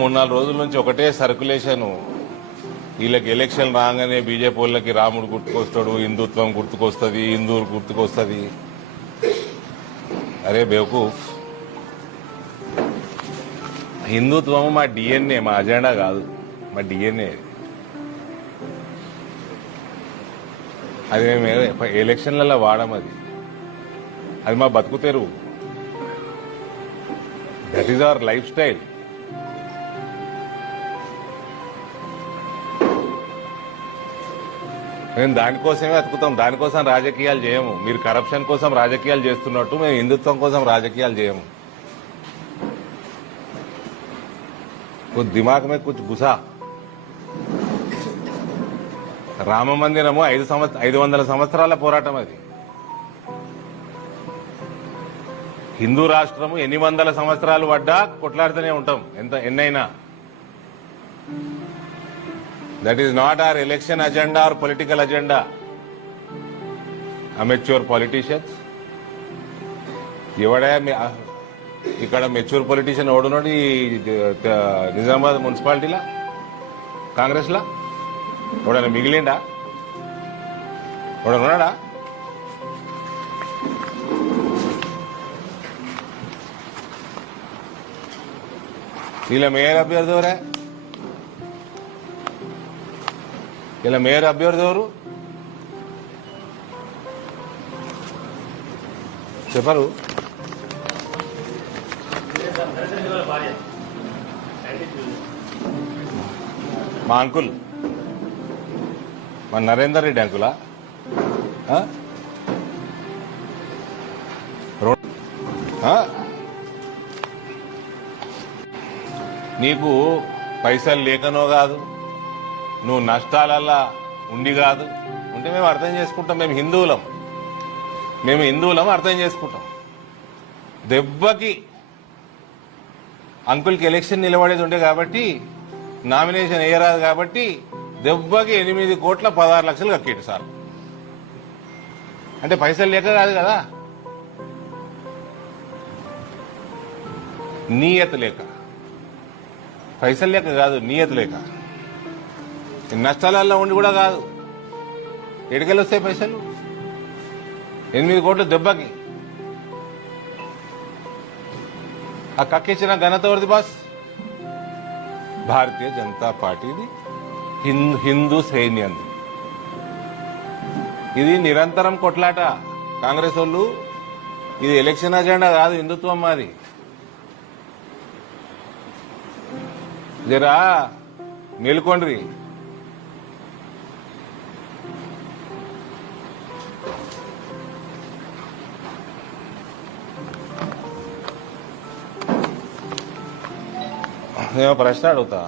3-4 రోజుల నుంచి ఒకటే సర్క్యులేషన్. వీళ్ళకి ఎలక్షన్ రాగానే బీజేపీ వాళ్ళకి రాముడు గుర్తుకొస్తాడు, హిందుత్వం గుర్తుకొస్తుంది, హిందువులు గుర్తుకొస్తుంది. అరే బేవకూఫ్, హిందుత్వం మా డిఎన్ఏ, మా అజెండా కాదు, మా డిఎన్ఏ. అది మేము ఎలక్షన్లలో వాడము. అది మా బతుకు తెరువు. That is our life style. మేము దానికోసమే బతుకుతాం, దానికోసం రాజకీయాలు చేయము. మీరు కరప్షన్ కోసం రాజకీయాలు చేస్తున్నట్టు మేము హిందుత్వం కోసం రాజకీయాలు చేయము. దిమాగ్ మే కుచ్ గుసా. రామ మందిరము 500 సంవత్సరాల పోరాటం. అది హిందూ రాష్ట్రము ఎన్ని వందల సంవత్సరాలు పడ్డా కొట్లాడుతూనే ఉంటాం, ఎన్నైనా. That is not our election agenda or political agenda. Amateur politicians ఎవడా ఇక్కడ మెచ్యూర్ పొలిటీషియన్ ఎవడున్నాడు ఈ నిజామాబాద్ మున్సిపాలిటీలా, కాంగ్రెస్ లా? ఎవడన్నా మిగిలిండా? ఎవడన్నాడా? ఇలా మేయర్ అభ్యర్థి ఎవరే? ఇలా మేయర్ అభ్యర్థి ఎవరు చెప్పరు? మా అంకుల్, మా నరేందర్ రెడ్డి అంకులా? నీకు పైసలు లేకనో కాదు, నువ్వు నష్టాలల్లా ఉండి కాదు. ఉంటే మేము అర్థం చేసుకుంటాం. మేము హిందువులం అర్థం చేసుకుంటాం. దెబ్బకి అంకుల్కి ఎలక్షన్ నిలబడేది ఉండే కాబట్టి, నామినేషన్ వేయరాదు కాబట్టి దెబ్బకి 8 కోట్ల 16 లక్షలు కక్కేడు సార్. అంటే పైసలు లేక కాదు కదా, నీయత లేక. పైసలు లేక కాదు, నీయత లేక. నష్టాలలో ఉండి కూడా కాదు. ఎడికెళ్ళి వస్తాయి పైసలు? 8 కోట్ల దెబ్బకి. ఆ కక్కించిన ఘనత ఎవరిది బాస్? భారతీయ జనతా పార్టీది, హిందూ సైన్యంది. ఇది నిరంతరం కొట్లాట. కాంగ్రెస్ వాళ్ళు ఇది ఎలక్షన్ అజెండా కాదు, హిందుత్వం మాది. జరా మేలుకోండ్రి. నేను ప్రశ్న అడుగుతా.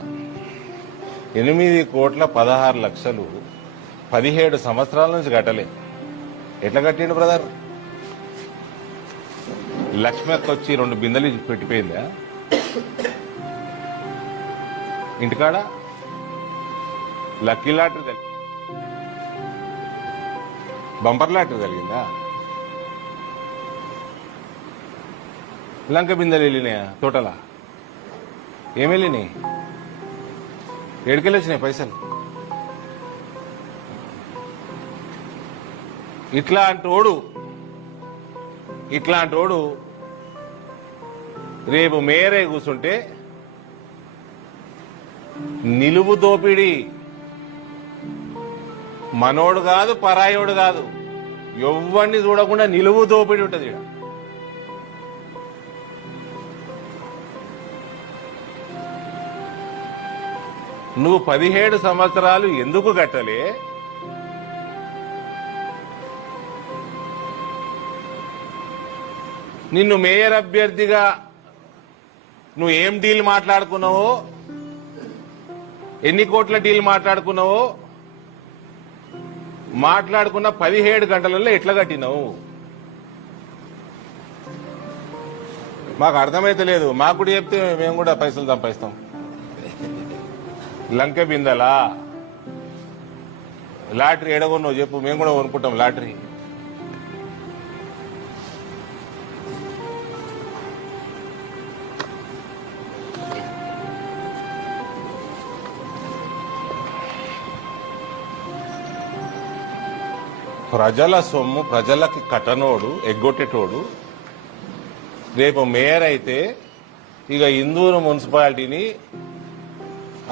8 కోట్ల 16 లక్షలు 17 సంవత్సరాల నుంచి కట్టలే. ఎట్లా కట్టిండు బ్రదర్? లక్ష్మక్క వచ్చి 2 బిందెలు పెట్టిపోయిందా ఇంటికాడ? లక్కీ లాటరీ బంపర్ లాటరీ కలిగిందా? లంక బిందెలు వెళ్ళినాయా తోటలా? ఏం వెళ్ళినాయి? ఏడుకెళ్ళి వచ్చినాయి పైసలు? ఇట్లాంటోడు రేపు మేయరే కూర్చుంటే నిలువు దోపిడీ. మనోడు కాదు, పరాయోడు కాదు, ఎవ్వరిని చూడకుండా నిలువు దోపిడీ ఉంటుంది ఇక్కడ. నువ్వు 17 సంవత్సరాలు ఎందుకు కట్టలే? నిన్ను మేయర్ అభ్యర్థిగా నువ్వు ఏం డీల్ మాట్లాడుకున్నావో, ఎన్ని కోట్ల డీల్ మాట్లాడుకున్నావో, మాట్లాడుకున్న 17 గంటలలో ఎట్లా కట్టినావు? మాకు అర్థమైతే లేదు. మాకు కూడా చెప్తే మేము కూడా పైసలు సంపాదిస్తాం. లంక బిందలా లాటరీ ఎడగొన్నావు చెప్పు, మేము కూడా కొనుక్కుంటాం లాటరీ. ప్రజల సొమ్ము ప్రజలకి కట్టనోడు ఎగ్గొట్టేటోడు రేపు మేయర్ అయితే ఇక ఇందూరు మున్సిపాలిటీని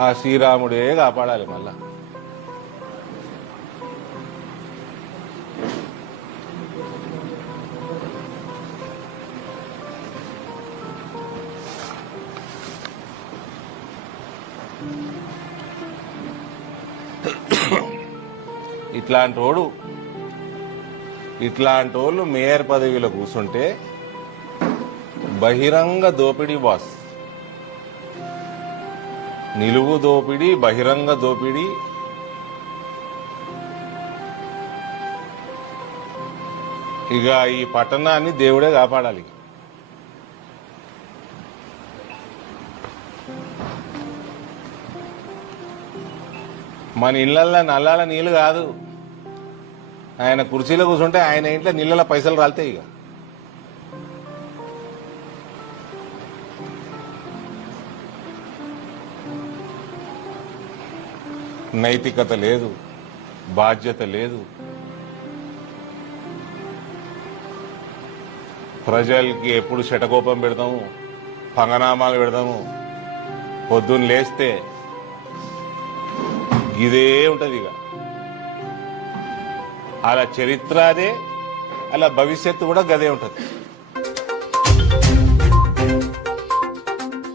ఆ శ్రీరాముడే కాపాడాలి మళ్ళా. ఇట్లాంటి వాళ్ళు మేయర్ పదవిలో కూర్చుంటే బహిరంగ దోపిడీ బాస్. నిలువు దోపిడీ, బహిరంగ దోపిడీ. ఇక ఈ పట్టణాన్ని దేవుడే కాపాడాలి. మన ఇళ్లల్లో నల్లాల నీళ్లు కాదు, ఆయన కుర్చీలో కూర్చుంటే ఆయన ఇంట్లో నీళ్ళ పైసలు రాలుతాయి. ఇక నైతికత లేదు, బాధ్యత లేదు. ప్రజలకి ఎప్పుడు శటకోపం పెడతాము, పంగనామాలు పెడతాము. పొద్దున్న లేస్తే ఇదే ఉంటది. ఇక అలా చరిత్ర అదే, అలా భవిష్యత్తు కూడా గదే ఉంటది.